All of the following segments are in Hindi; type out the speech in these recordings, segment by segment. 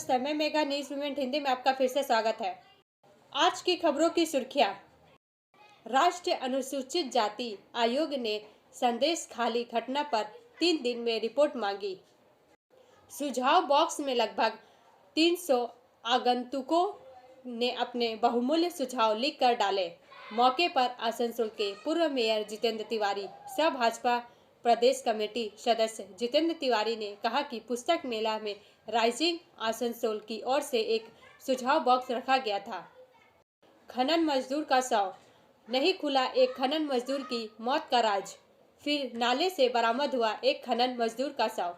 नमस्ते, मैं मेगा न्यूज मूवमेंट हिंदी में आपका फिर से स्वागत है। आज की खबरों की सुर्खियां। राष्ट्रीय अनुसूचित जाति आयोग ने संदेश खाली घटना पर 3 दिन में रिपोर्ट मांगी। सुझाव बॉक्स में लगभग 300 आगंतुकों ने अपने बहुमूल्य सुझाव लिख कर डाले। मौके पर आसनसोल के पूर्व मेयर जितेंद्र तिवारी सह भाजपा प्रदेश कमेटी सदस्य जितेंद्र तिवारी ने कहा कि पुस्तक मेला में राइजिंग आसनसोल की ओर से एक सुझाव बॉक्स रखा गया था। खनन मजदूर का शव नहीं खुला, एक खनन मजदूर की मौत का राज। फिर नाले से बरामद हुआ एक खनन मजदूर का शव।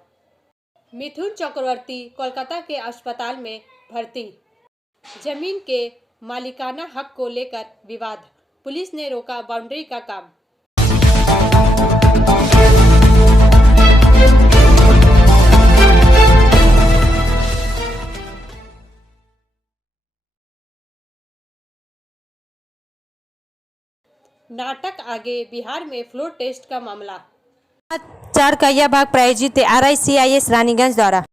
मिथुन चक्रवर्ती कोलकाता के अस्पताल में भर्ती। जमीन के मालिकाना हक को लेकर विवाद, पुलिस ने रोका बाउंड्री का काम। नाटक आगे, बिहार में फ्लोर टेस्ट का मामला। 4 का यह भाग प्रायोजित RICIS रानीगंज द्वारा।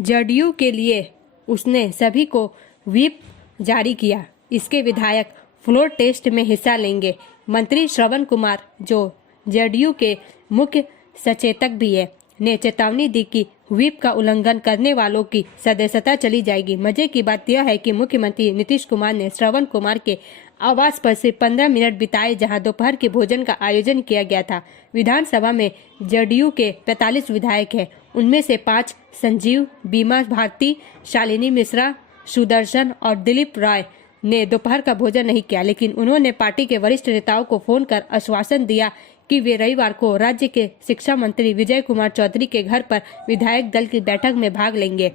जदयू के लिए उसने सभी को व्हिप जारी किया। इसके विधायक फ्लोर टेस्ट में हिस्सा लेंगे। मंत्री श्रवण कुमार, जो जदयू के मुख्य सचेतक भी है, ने चेतावनी दी कि व्हिप का उल्लंघन करने वालों की सदस्यता चली जाएगी। मजे की बात यह है कि मुख्यमंत्री नीतीश कुमार ने श्रवण कुमार के आवास पर से 15 मिनट बिताए, जहां दोपहर के भोजन का आयोजन किया गया था। विधानसभा में जदयू के 45 विधायक हैं। उनमें से 5 संजीव, बीमा भारती, शालिनी मिश्रा, सुदर्शन और दिलीप राय ने दोपहर का भोजन नहीं किया, लेकिन उन्होंने पार्टी के वरिष्ठ नेताओं को फोन कर आश्वासन दिया कि वे रविवार को राज्य के शिक्षा मंत्री विजय कुमार चौधरी के घर पर विधायक दल की बैठक में भाग लेंगे।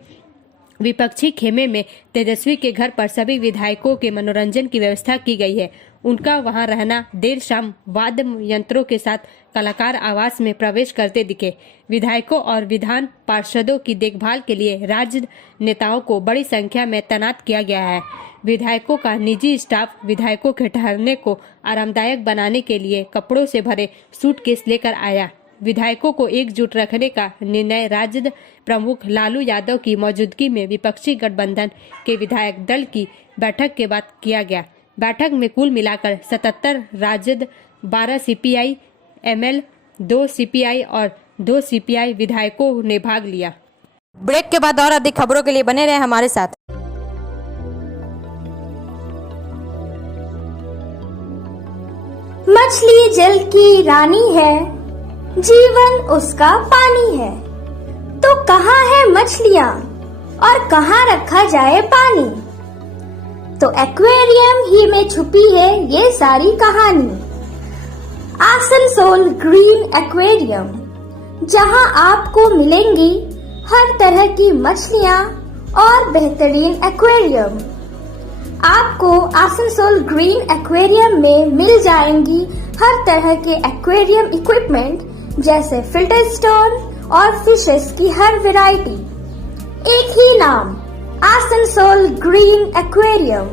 विपक्षी खेमे में तेजस्वी के घर पर सभी विधायकों के मनोरंजन की व्यवस्था की गई है। उनका वहां रहना, देर शाम वाद्य यंत्रों के साथ कलाकार आवास में प्रवेश करते दिखे। विधायकों और विधान पार्षदों की देखभाल के लिए राज्य नेताओं को बड़ी संख्या में तैनात किया गया है। विधायकों का निजी स्टाफ विधायकों के ठहरने को आरामदायक बनाने के लिए कपड़ों से भरे सूटकेस लेकर आया। विधायकों को एकजुट रखने का निर्णय राजद प्रमुख लालू यादव की मौजूदगी में विपक्षी गठबंधन के विधायक दल की बैठक के बाद किया गया। बैठक में कुल मिलाकर 77 राजद, 12 CPI ML, 2 CPI और 2 CPI विधायकों ने भाग लिया। ब्रेक के बाद और अधिक खबरों के लिए बने रहे हमारे साथ। मछली जल की रानी है, जीवन उसका पानी है। तो कहाँ है मछलियाँ और कहाँ रखा जाए पानी? तो एक्वेरियम ही में छुपी है ये सारी कहानी। आसनसोल ग्रीन एक्वेरियम, जहाँ आपको मिलेंगी हर तरह की मछलियाँ और बेहतरीन एक्वेरियम। आपको आसनसोल ग्रीन एक्वेरियम में मिल जाएंगी हर तरह के एक्वेरियम इक्विपमेंट, जैसे फिल्टर स्टोन और फिशेस की हर वैरायटी। एक ही नाम, आसनसोल ग्रीन एक्वेरियम।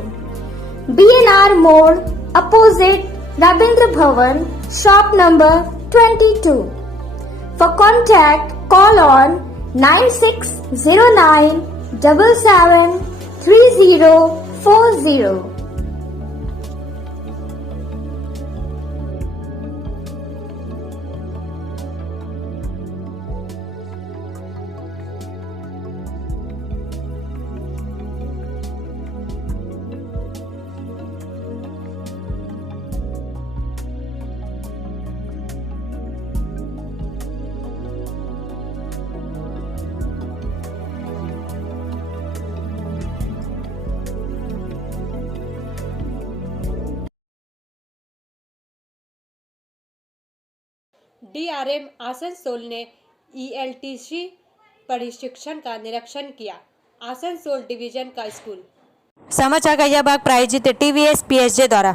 BNR मोड़, opposite Ravindra Bhavan, shop number 22। For contact call on 9609 77 3040। DRM Asansol ने ELTC प्रशिक्षण का निरीक्षण किया। आसनसोल डिवीजन का स्कूल। समाचार का यह भाग प्रायोजित TVS PSJ द्वारा।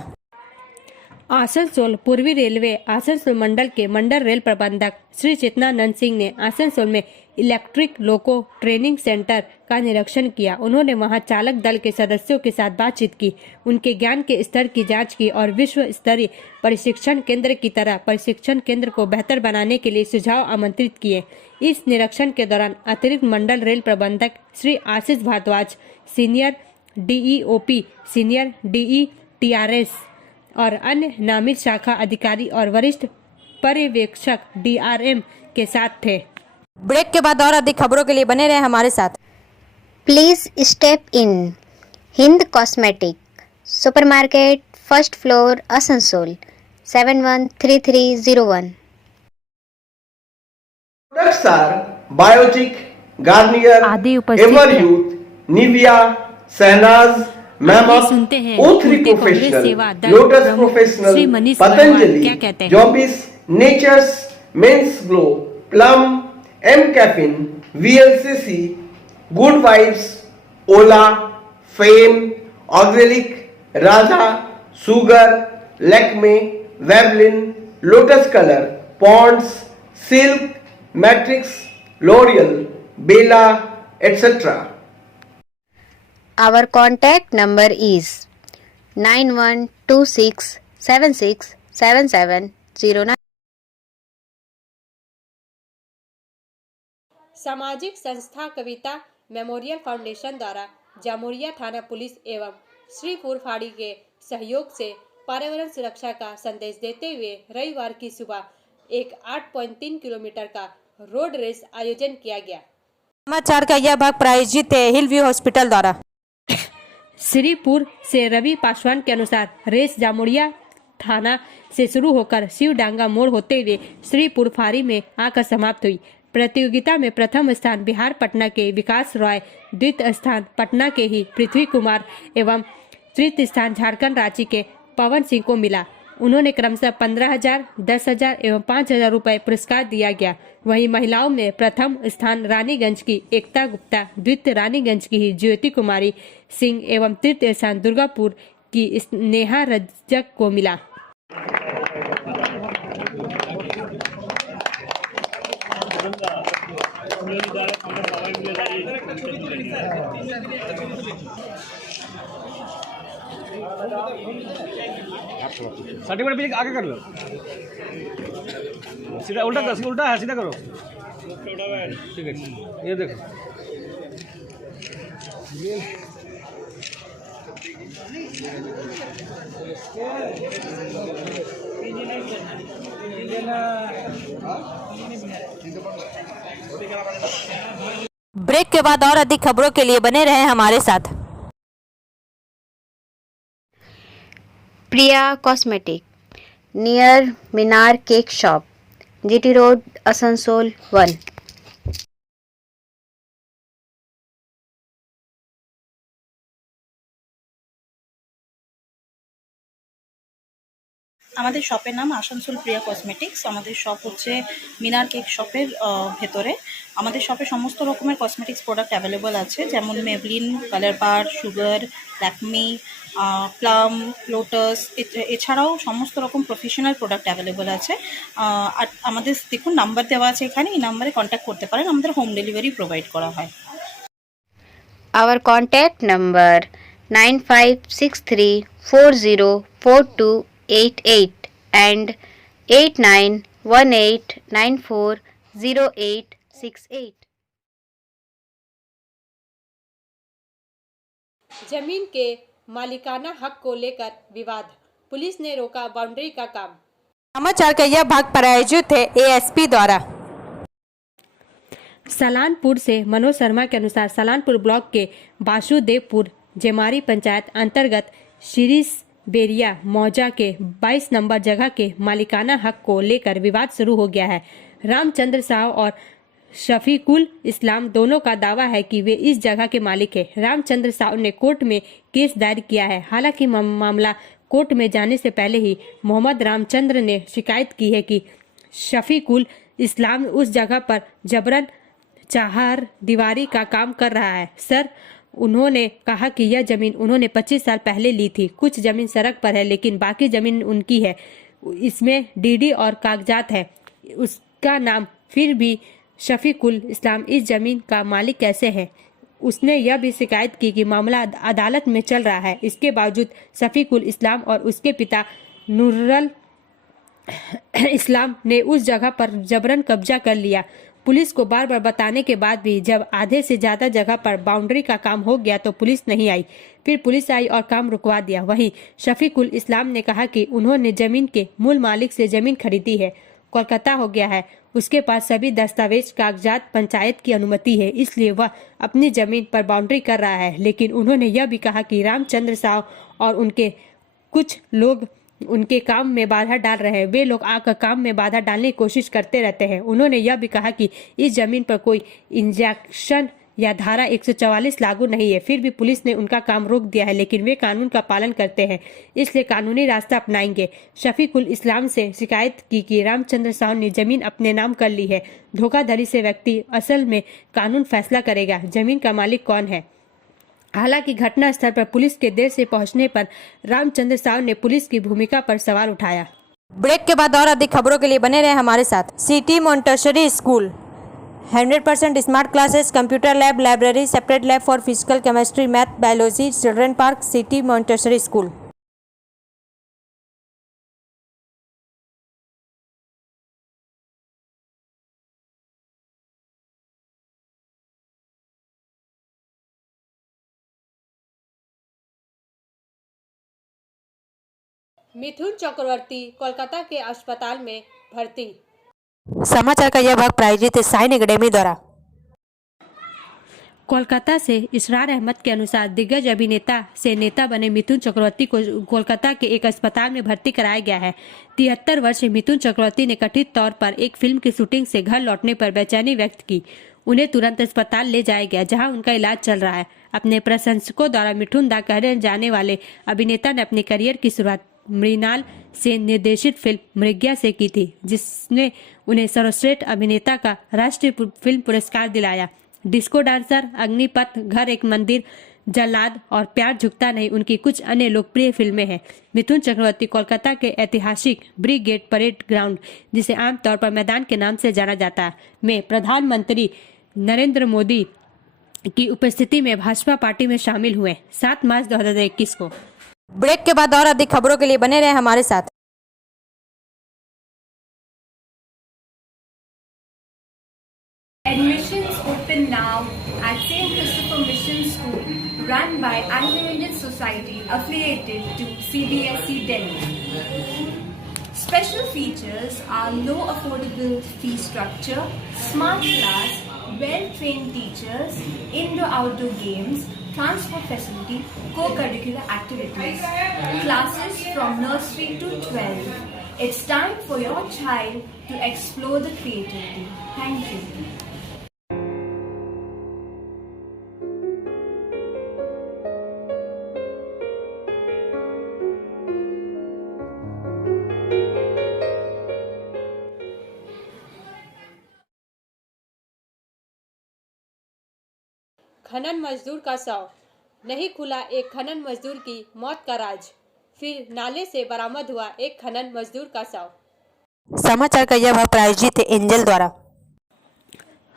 आसनसोल पूर्वी रेलवे आसनसोल मंडल के मंडल रेल प्रबंधक श्री चेतनानंद सिंह ने आसनसोल में इलेक्ट्रिक लोको ट्रेनिंग सेंटर का निरीक्षण किया। उन्होंने वहां चालक दल के सदस्यों के साथ बातचीत की, उनके ज्ञान के स्तर की जांच की और विश्व स्तरीय प्रशिक्षण केंद्र की तरह प्रशिक्षण केंद्र को बेहतर बनाने के लिए सुझाव आमंत्रित किए। इस निरीक्षण के दौरान अतिरिक्त मंडल रेल प्रबंधक Shri Ashish Bharadwaj, senior DEOP, senior DETRS और अन्य नामित शाखा अधिकारी और वरिष्ठ पर्यवेक्षक DRM के साथ थे। ब्रेक के बाद और अधिक खबरों के लिए बने रहे हमारे साथ। Please step in. Hind Cosmetic, Supermarket, First Floor, Asansol, 713301. Products are Biotic, Garnier, आदि उपस्थित Ever हैं। Youth, Nivea, Sahnaz, Mammoth, सुनते हैं O3 उनके कांग्रेस Professional, सेवा दल Lotus प्रमुख Professional, श्री मनीष अग्रवाल Patanjali, क्या कहते हैं? Jobis, Nature's, Men's Glow, Plum, M Caffeine, VLCC, Good Vibes, Ola, Fame, Auxilic, Raja, Sugar, Lakme, Veblen, Lotus Color, Ponds, Silk, Matrix, L'Oreal, Bella, etc. Our contact number is 9126767709. सामाजिक संस्था कविता मेमोरियल फाउंडेशन द्वारा जामुरिया थाना पुलिस एवं श्री फूलफाड़ी के सहयोग से पर्यावरण सुरक्षा का संदेश देते हुए रविवार की सुबह एक 8.3 किलोमीटर का रोड रेस आयोजन किया गया। समाचार का यह भाग प्रायोजित है हिल व्यू हॉस्पिटल द्वारा। श्रीपुर से रवि पासवान के अनुसार रेस जामुड़िया थाना से शुरू होकर शिवडांगा मोड़ होते हुए श्रीपुर फारी में आकर समाप्त हुई। प्रतियोगिता में प्रथम स्थान बिहार पटना के विकास रॉय, द्वितीय स्थान पटना के ही पृथ्वी कुमार एवं तृतीय स्थान झारखंड रांची के पवन सिंह को मिला। उन्होंने क्रमशः 15,000, 10,000 एवं 5,000 रुपए पुरस्कार दिया गया। वहीं महिलाओं में प्रथम स्थान रानीगंज की एकता गुप्ता, द्वितीय रानीगंज की ही ज्योति कुमारी सिंह एवं तृतीय स्थान दुर्गापुर की नेहा रजक को मिला। सर्टिफिकेट भी आगे कर लो, सीधा उल्टा करो, उल्टा है सीधा करो, ठीक है। ये देखो ब्रेक के बाद और अधिक खबरों के लिए बने रहे हमारे साथ। Priya Cosmetic, near Minar Cake Shop, GT Road, Asansol 1. আমাদের শপের নাম আসানসোল প্রিয়া কসমেটিক্স। আমাদের শপ হচ্ছে মিনার কেক শপের ভেতরে। আমাদের শপে সমস্ত রকমের কসমেটিক্স প্রোডাক্ট অ্যাভেলেবল আছে, যেমন মেবলিন, কালার বার, সুগার, ল্যাকমি, প্লাম, লোটাস, এছাড়াও সমস্ত রকম প্রফেশনাল প্রোডাক্ট অ্যাভেলেবল আছে। আর আমাদের দেখুন নাম্বার দেওয়া আছে এখানে, এই নাম্বারে কন্ট্যাক্ট করতে পারেন। আমাদের হোম ডেলিভারি প্রোভাইড করা হয়। Our contact number 9563404288 and 8918940868. जमीन के मालिकाना हक को लेकर विवाद, पुलिस ने रोका बाउंड्री का काम। समाचार का यह भाग प्रायोजित है ASP द्वारा। सलानपुर से मनोज शर्मा के अनुसार सलानपुर ब्लॉक के वासुदेवपुर जेमारी पंचायत अंतर्गत शिरीष बेरिया मौजा के 22 नंबर जगह के मालिकाना हक को लेकर विवाद शुरू हो गया है। रामचंद्र साहु और शफीकुल इस्लाम दोनों का दावा है कि वे इस जगह के मालिक हैं। रामचंद्र साहु ने कोर्ट में केस दायर किया है। हालांकि मामला कोर्ट में जाने से पहले ही मोहम्मद रामचंद्र ने शिकायत की है कि शफीकुल इस्लाम उस जगह पर जबरन चार दीवारी का काम कर रहा है। सर, उन्होंने कहा कि यह जमीन उन्होंने 25 साल पहले ली थी। कुछ जमीन सड़क पर है लेकिन बाकी जमीन उनकी है। इसमें डीडी और कागजात है। उसका नाम फिर भी शफीकुल इस्लाम इस जमीन का मालिक कैसे है? उसने यह भी शिकायत की कि मामला अदालत में चल रहा है। इसके बावजूद शफीकुल इस्लाम और उसके पिता नूरुल इस्लाम ने उस जगह पर जबरन कब्जा कर लिया। पुलिस को बार बार बताने के बाद भी जब आधे से ज्यादा जगह पर बाउंड्री का काम हो गया तो पुलिस नहीं आई। फिर पुलिस आई और काम रुकवा दिया। वहीं शफीकुल इस्लाम ने कहा कि उन्होंने जमीन के मूल मालिक से जमीन खरीदी है, कोलकाता हो गया है, उसके पास सभी दस्तावेज कागजात पंचायत की अनुमति है, इसलिए वह अपनी जमीन पर बाउंड्री कर रहा है। लेकिन उन्होंने यह भी कहा कि रामचंद्र साव और उनके कुछ लोग उनके काम में बाधा डाल रहे हैं। वे लोग आकर काम में बाधा डालने की कोशिश करते रहते हैं। उन्होंने यह भी कहा कि इस जमीन पर कोई इंजेक्शन या धारा 144 लागू नहीं है। फिर भी पुलिस ने उनका काम रोक दिया है, लेकिन वे कानून का पालन करते हैं, इसलिए कानूनी रास्ता अपनाएंगे। शफीकुल इस्लाम से शिकायत की कि रामचंद्र साव ने जमीन अपने नाम कर ली है। धोखाधड़ी से व्यक्ति असल में कानून फैसला करेगा जमीन का मालिक कौन है। हालांकि घटना स्थल पर पुलिस के देर से पहुंचने पर रामचंद्र साव ने पुलिस की भूमिका पर सवाल उठाया। ब्रेक के बाद और अधिक खबरों के लिए बने रहे हमारे साथ। City Montessori school 100% smart classes, computer lab, library, separate lab for physical, chemistry, math, biology, children park, city Montessori school. Mithun Chakraborty Kolkata के अस्पताल में भर्ती। समाचार का यह भाग प्रायोजित है साइन एकेडमी द्वारा। कोलकाता से इसरार अहमद के अनुसार दिग्गज अभिनेता से नेता बने मिथुन चक्रवर्ती को कोलकाता के एक अस्पताल में भर्ती कराया गया है। 73 वर्षीय मिथुन चक्रवर्ती ने कथित तौर पर एक फिल्म की शूटिंग से घर लौटने पर बेचैनी व्यक्त की। उन्हें तुरंत अस्पताल ले जाया गया जहां उनका इलाज चल रहा है। अपने प्रशंसकों द्वारा मिठुन दा कहने जाने वाले अभिनेता ने अपने करियर की शुरुआत मृणाल से निर्देशित फिल्म मृग्या से की थी, जिसने उन्हें सर्वश्रेष्ठ अभिनेता का राष्ट्रीय फिल्म पुरस्कार दिलाया। डिस्को डांसर, अग्निपथ, घर एक मंदिर, जल्लाद और प्यार झुकता नहीं उनकी कुछ अन्य लोकप्रिय फिल्में हैं। मिथुन चक्रवर्ती कोलकाता के ऐतिहासिक ब्रिगेड परेड ग्राउंड, जिसे आमतौर पर मैदान के नाम से जाना जाता है, में प्रधानमंत्री नरेंद्र मोदी की उपस्थिति में भाजपा पार्टी में शामिल हुए 7 मार्च 2021 को। ब्रेक के बाद और अधिक खबरों के लिए बने रहे हमारे साथ। Admissions open now at St. Christopher Mission School, run by Anglo-Indian Society affiliated to CBSE Delhi. Special features are low affordable fee structure, smart class, well-trained teachers, indoor-outdoor games, transport facility, co-curricular activities, classes from nursery to 12. It's time for your child to explore the creativity. Thank you. खनन मजदूर का शव, नहीं खुला एक खनन मजदूर की मौत का राज, फिर नाले से बरामद हुआ एक खनन मजदूर का शव। समाचार का यह भाग प्रायोजित है एंजल द्वारा।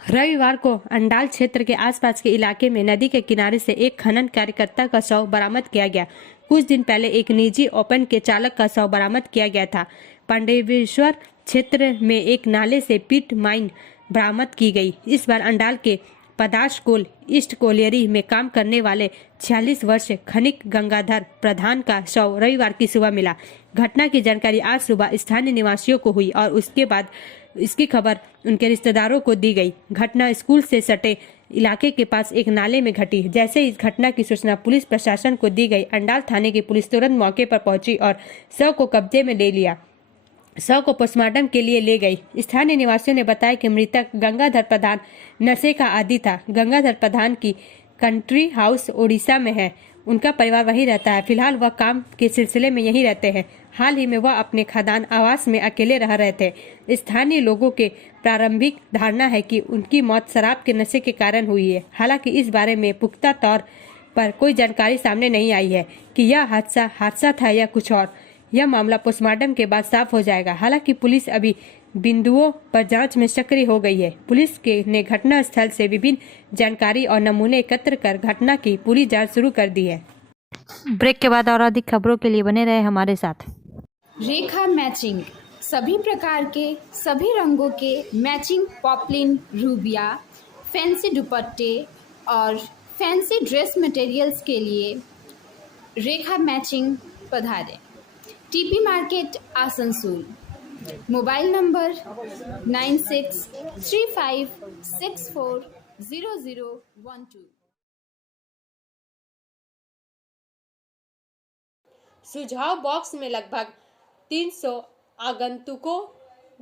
रविवार को अंडाल क्षेत्र के आसपास के इलाके में नदी के किनारे से एक खनन कार्यकर्ता का शव बरामद किया गया। कुछ दिन पहले एक निजी ओपन के चालक का शव बरामद किया गया था। पांडेवेश्वर क्षेत्र में एक नाले से पिट माइन बरामद की गई। इस बार अंडाल के पदाश कोल ईस्ट कोलियरी में काम करने वाले 46 वर्षीय खनिक गंगाधर प्रधान का शव रविवार की सुबह मिला। घटना की जानकारी आज सुबह स्थानीय निवासियों को हुई और उसके बाद इसकी खबर उनके रिश्तेदारों को दी गई। घटना स्कूल से सटे इलाके के पास एक नाले में घटी। जैसे इस घटना की सूचना पुलिस प्रशासन को दी गई, अंडाल थाने की पुलिस तुरंत मौके पर पहुंची और शव को कब्जे में ले लिया। शव को पोस्टमार्टम के लिए ले गई। स्थानीय निवासियों ने बताया कि मृतक गंगाधर प्रधान नशे का आदी था। गंगाधर प्रधान की कंट्री हाउस ओडिशा में है। उनका परिवार वहीं रहता है। फिलहाल वह काम के सिलसिले में यहीं रहते हैं। हाल ही में वह अपने खदान आवास में अकेले रह रहे थे। स्थानीय लोगों के प्रारंभिक धारणा है कि उनकी मौत शराब के नशे के कारण हुई है। हालांकि इस बारे में पुख्ता तौर पर कोई जानकारी सामने नहीं आई है कि यह हादसा था या कुछ और। यह मामला पोस्टमार्टम के बाद साफ हो जाएगा। हालांकि पुलिस अभी बिंदुओं पर जांच में सक्रिय हो गई है। पुलिस ने घटना स्थल से विभिन्न जानकारी और नमूने एकत्र कर घटना की पूरी जांच शुरू कर दी है। ब्रेक के बाद और अधिक खबरों के लिए बने रहे हमारे साथ। रेखा मैचिंग, सभी प्रकार के सभी रंगों के मैचिंग पॉपलिन, रूबिया, फैंसी दुपट्टे और फैंसी ड्रेस मटेरियल्स के लिए रेखा मैचिंग पधारें। TP market, Asansol. Mobile number 9635640012। सुझाव बॉक्स में लगभग 300 आगंतुकों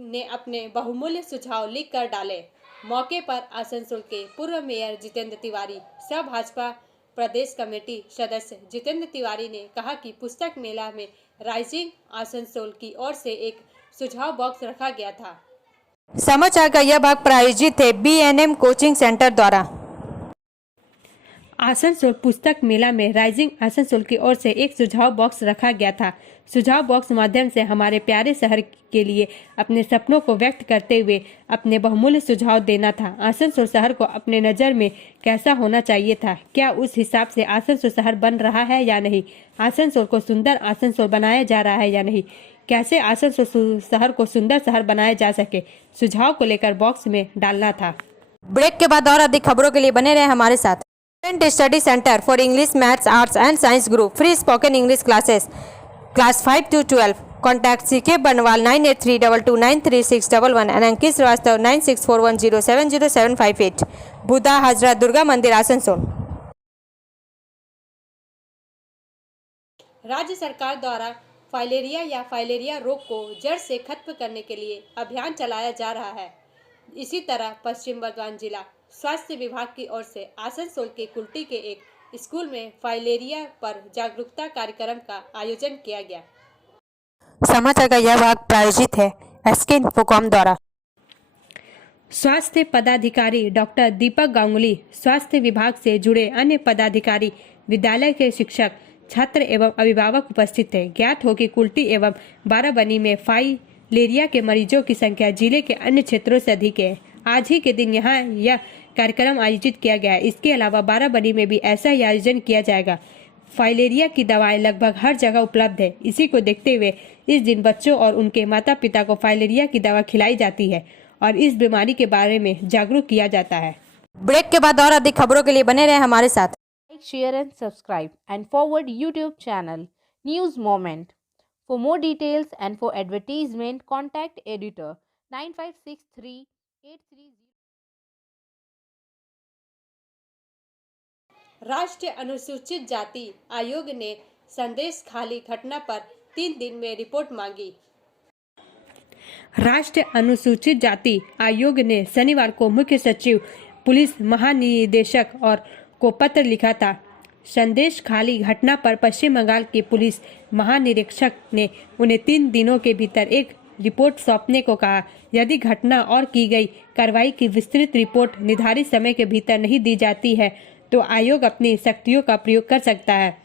ने अपने बहुमूल्य सुझाव लिख कर डाले। मौके पर आसनसोल के पूर्व मेयर जितेंद्र तिवारी, सह भाजपा प्रदेश कमेटी सदस्य जितेंद्र तिवारी ने कहा कि पुस्तक मेला में राइजिंग आसनसोल की ओर से एक सुझाव बॉक्स रखा गया था। समाचार का यह भाग प्रायोजित है BNM कोचिंग सेंटर द्वारा। आसनसोल पुस्तक मेला में राइजिंग आसनसोल की ओर से एक सुझाव बॉक्स रखा गया था। सुझाव बॉक्स माध्यम से हमारे प्यारे शहर के लिए अपने सपनों को व्यक्त करते हुए अपने बहुमूल्य सुझाव देना था। आसनसोल शहर को अपने नज़र में कैसा होना चाहिए था, क्या उस हिसाब से आसनसोल शहर बन रहा है या नहीं, आसनसोल को सुंदर आसनसोल बनाया जा रहा है या नहीं, कैसे आसनसोल शहर को सुंदर शहर बनाया जा सके, सुझाव को लेकर बॉक्स में डालना था। ब्रेक के बाद और अधिक खबरों के लिए बने रहे हमारे साथ। Study centre for English, maths, arts and science group, free spoken English classes, class 5 to 12। Contact CK बनवाल 9832293611 एंड अंकित श्रीवास्तव 9641070758। बुधा हाजरा दुर्गा मंदिर, आसनसोल। राज्य सरकार द्वारा फाइलेरिया या फाइलेरिया रोग को जड़ से खत्म करने के लिए अभियान चलाया जा रहा है। इसी तरह पश्चिम बर्धमान जिला स्वास्थ्य विभाग की ओर से आसनसोल के कुल्टी के एक स्कूल में फाइलेरिया पर जागरूकता कार्यक्रम का आयोजन किया गया। समाचार का यह भाग प्रायोजित है SK इन्फोकॉम द्वारा। स्वास्थ्य पदाधिकारी डॉक्टर दीपक गांगुली, स्वास्थ्य विभाग से जुड़े अन्य पदाधिकारी, विद्यालय के शिक्षक, छात्र एवं अभिभावक उपस्थित थे। ज्ञात हो कि कुल्टी एवं बाराबनी में फाइलेरिया के मरीजों की संख्या जिले के अन्य क्षेत्रों से अधिक है। आज ही के दिन यहाँ यह कार्यक्रम आयोजित किया गया है। इसके अलावा बाराबनी में भी ऐसा ही आयोजन किया जाएगा। फाइलेरिया की दवाएं लगभग हर जगह उपलब्ध है। इसी को देखते हुए इस दिन बच्चों और उनके माता पिता को फाइलेरिया की दवा खिलाई जाती है और इस बीमारी के बारे में जागरूक किया जाता है। ब्रेक के बाद और अधिक खबरों के लिए बने रहे हमारे साथ। Like, share and subscribe and forward YouTube channel News Moment. For more details and for advertisement, contact editor 956383. राष्ट्रीय अनुसूचित जाति आयोग ने संदेश खाली घटना पर 3 दिन में रिपोर्ट मांगी। राष्ट्रीय अनुसूचित जाति आयोग ने शनिवार को मुख्य सचिव, पुलिस महानिदेशक और को पत्र लिखा था। संदेश खाली घटना पर पश्चिम बंगाल के पुलिस महानिरीक्षक ने उन्हें 3 दिनों के भीतर एक रिपोर्ट सौंपने को कहा। यदि घटना और की गई कार्रवाई की विस्तृत रिपोर्ट निर्धारित समय के भीतर नहीं दी जाती है तो आयोग अपनी शक्तियों का प्रयोग कर सकता है।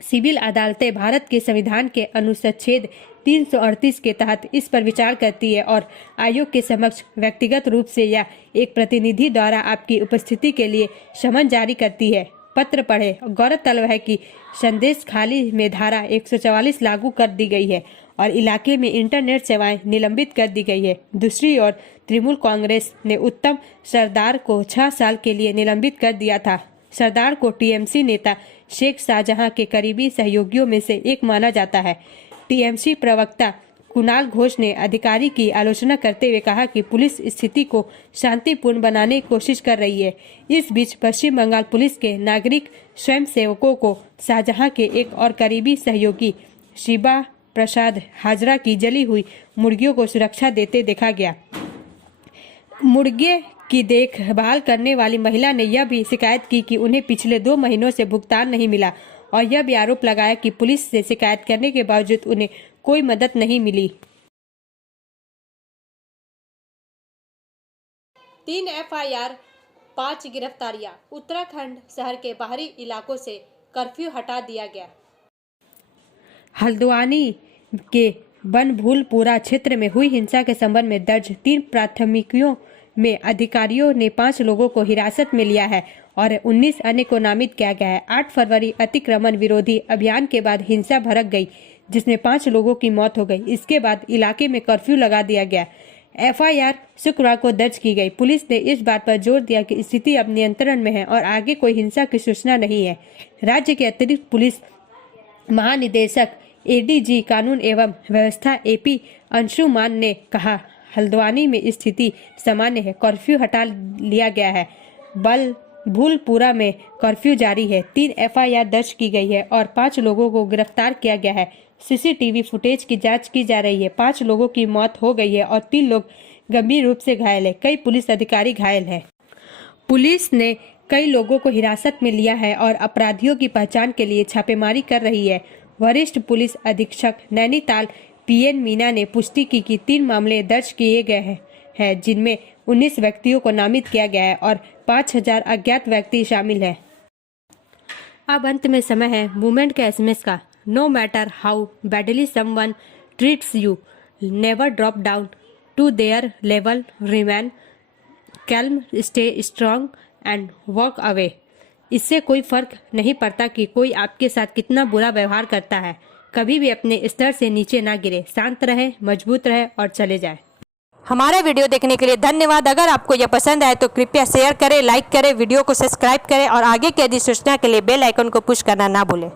सिविल अदालतें भारत के संविधान के अनुच्छेद 338 के तहत इस पर विचार करती है और आयोग के समक्ष व्यक्तिगत रूप से या एक प्रतिनिधि द्वारा आपकी उपस्थिति के लिए समन जारी करती है। पत्र पढ़े। गौरतलब है कि संदेश खाली में धारा 144 लागू कर दी गई है और इलाके में इंटरनेट सेवाएं निलंबित कर दी गई है। दूसरी ओर तृणमूल कांग्रेस ने उत्तम सरदार को 6 साल के लिए निलंबित कर दिया था। सरदार को टीएमसी नेता शेख शाहजहां के करीबी सहयोगियों में से एक माना जाता है। टीएमसी प्रवक्ता कुणाल घोष ने अधिकारी की आलोचना करते हुए कहा कि पुलिस स्थिति को शांतिपूर्ण बनाने की कोशिश कर रही है। इस बीच पश्चिम बंगाल पुलिस के नागरिक स्वयंसेवकों को शाहजहां के एक और करीबी सहयोगी शिबा प्रसाद हाजरा की जली हुई मुर्गियों को सुरक्षा देते देखा गया। मुर्गे की देखभाल करने वाली महिला ने यह भी शिकायत की कि उन्हें पिछले 2 महीनों से भुगतान नहीं मिला और यह भी आरोप लगाया कि पुलिस से शिकायत करने के बावजूद उन्हें कोई मदद नहीं मिली। 3 FIR 5 गिरफ्तारियां। उत्तराखंड शहर के बाहरी इलाकों से कर्फ्यू हटा दिया गया। हल्द्वानी के बनभूलपुरा क्षेत्र में हुई हिंसा के संबंध में दर्ज 3 प्राथमिकियों में अधिकारियों ने 5 लोगों को हिरासत में लिया है और 19 अन्य को नामित किया गया है। 8 फरवरी अतिक्रमण विरोधी अभियान के बाद हिंसा भड़क गई, जिसमें 5 लोगों की मौत हो गई। इसके बाद इलाके में कर्फ्यू लगा दिया गया। एफआईआर शुक्रवार को दर्ज की गई। पुलिस ने इस बात पर जोर दिया कि स्थिति अब नियंत्रण में है और आगे कोई हिंसा की सूचना नहीं है। राज्य के अतिरिक्त पुलिस महानिदेशक एडीजी कानून एवं व्यवस्था एपी अंशुमान ने कहा, हल्द्वानी में स्थिति सामान्य है, कर्फ्यू हटा लिया गया है। बनभूलपुरा में कर्फ्यू जारी है। 3 एफआईआर दर्ज की गई है और 5 लोगों को गिरफ्तार किया गया है। सीसीटीवी फुटेज की जांच की जा रही है। 5 लोगों की मौत हो गई है और 3 लोग गंभीर रूप से घायल है। कई पुलिस अधिकारी घायल हैं। पुलिस ने कई लोगों को हिरासत में लिया है और अपराधियों की पहचान के लिए छापेमारी कर रही है। वरिष्ठ पुलिस अधीक्षक नैनीताल पीएन मीना ने पुष्टि की कि 3 मामले दर्ज किए गए हैं, जिनमें 19 व्यक्तियों को नामित किया गया है और 5000 अज्ञात व्यक्ति शामिल हैं। अब अंत में समय है मूवमेंट के एसएमएस का। No matter how badly someone treats you, never drop down to their level, remain calm, stay strong and walk away. इससे कोई फर्क नहीं पड़ता कि कोई आपके साथ कितना बुरा व्यवहार करता है। कभी भी अपने स्तर से नीचे ना गिरे, शांत रहे, मजबूत रहे और चले जाए। हमारा वीडियो देखने के लिए धन्यवाद। अगर आपको यह पसंद आए तो कृपया शेयर करें, लाइक करें, वीडियो को सब्सक्राइब करें और आगे की अधिसूचना के लिए बेल आइकन को पुश करना ना भूलें।